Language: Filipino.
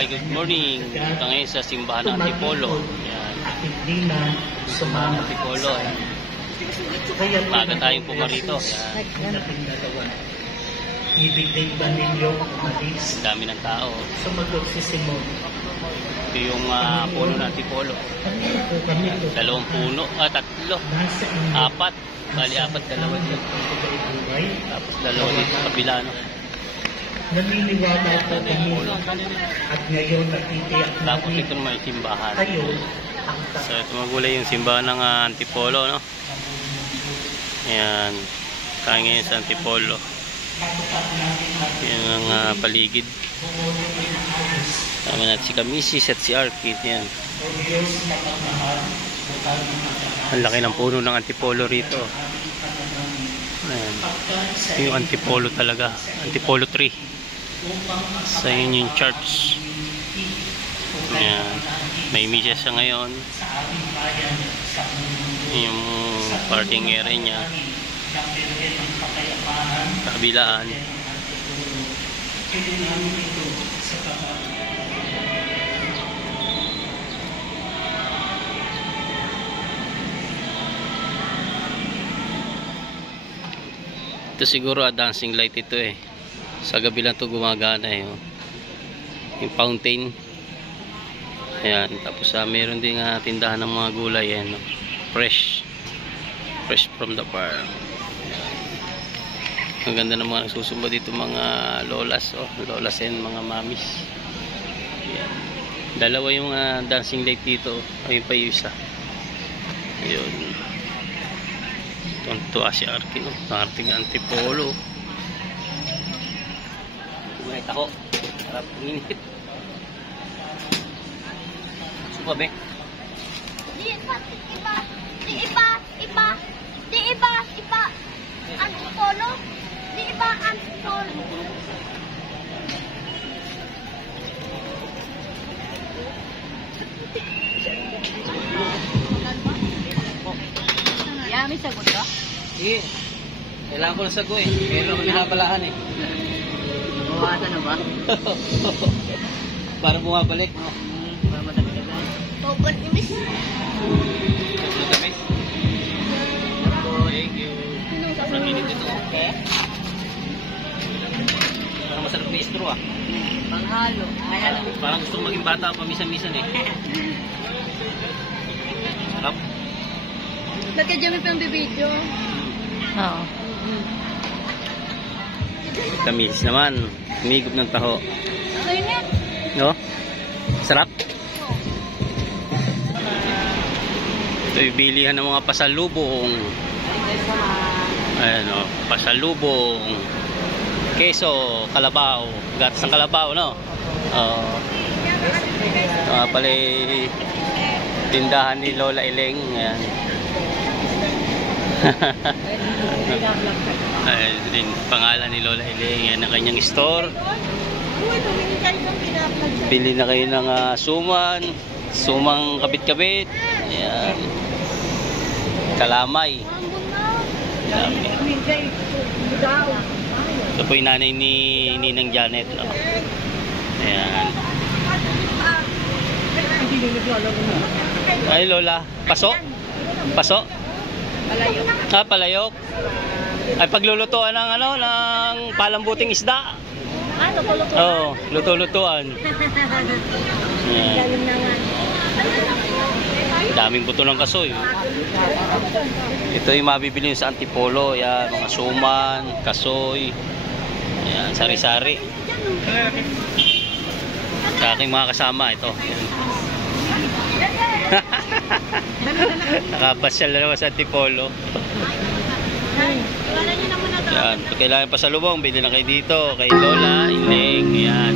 Hi, good morning. Ito ngayon sa simbahan ng Antipolo. Yan. Simbahan ng Antipolo. Maga tayong pumarito. Yan. Ibigay ba ninyo umalis? Dami ng tao. Sumagot si Simon. Ito yung puno ng Antipolo. Dalawang puno. Tatlo. Apat. Bali apat, dalawa dito. Tapos dalawa dito sa kabila, no? Naniniwala ko kami at ngayon nakitiyak na tapos ito naman yung simbahan. kayo ang So ito magulay yung simbahan ng Antipolo, no? Ayan. Tayo ngayon sa Antipolo. Yan ang paligid. Tama natin si Kamisis at si Arkin. Yan. Ang laki ng puno ng Antipolo rito. Ayan. Yung Antipolo talaga. Antipolo tree. Sa yun yung church. Ayan. May media siya ngayon. Yung parking area niya. Kabilaan. Ito siguro dancing light ito eh. Sa gabi lang ito gumagana eh. Yung fountain. Ayan. Tapos meron din tindahan ng mga gulay. Ayan, no? Fresh from the farm. Ang ganda ng mga nagsusumba dito, mga lolas. Lolas and mga mamis. Ayan. Dalawa yung dancing light dito. Ayun pa yung isa. Ayun. Tonto si Arkin, no? Parting Antipolo. Kumain ako. Harap minit. Supa be? Di iba. Antipolo. Di iba Antipolo. Yeah, may sagot ka? Sige. Kailangan ko ng sago eh. Meron ako nahabalahan eh. Buwata na ba? Para bumabalik. No? Para madami na ba? Bobot ni Miss. Thank you. Sobrang minit ito. Okay. Parang masarap na istro ah. Panghalo. Parang gusto maging bata pamisan-misan eh. Sarap. Ba't ka dyan may pang bibidyo? Oo. Tamis naman. Humigop ng taho. Okay na. No? Sarap. Ito yung bilihan ng mga pasalubong. Ayan o. Pasalubong. Keso. Kalabaw. Gatas ng kalabaw, no? Ito nga pala tindahan ni Lola Ileng. Ayan. Ayan din pangalan ni Lola Ileng. Yan ang kanyang store. Bili na kayo ng sumang kabit-kabit. Ayan. Kalamay. Ito po yung nanay ni Ninang Janet, no? Ayan. Ay Lola, paso? Paso? Palayok. Palayok. Ay paglulutuan ng ng palambuting isda. Luto-lutuan? Oo, luto-lutuan. Galing na nga. Daming buto ng kasoy. Ito yung mabibili sa Antipolo. Yan, mga suman, kasoy. Yan, sari-sari. Sa aking mga kasama, ito. Nakapasyal na naman sa Antipolo. Yan, pag kailangan pa sa lubong, bili na kayo dito. Kay Lola Ileng. Yan.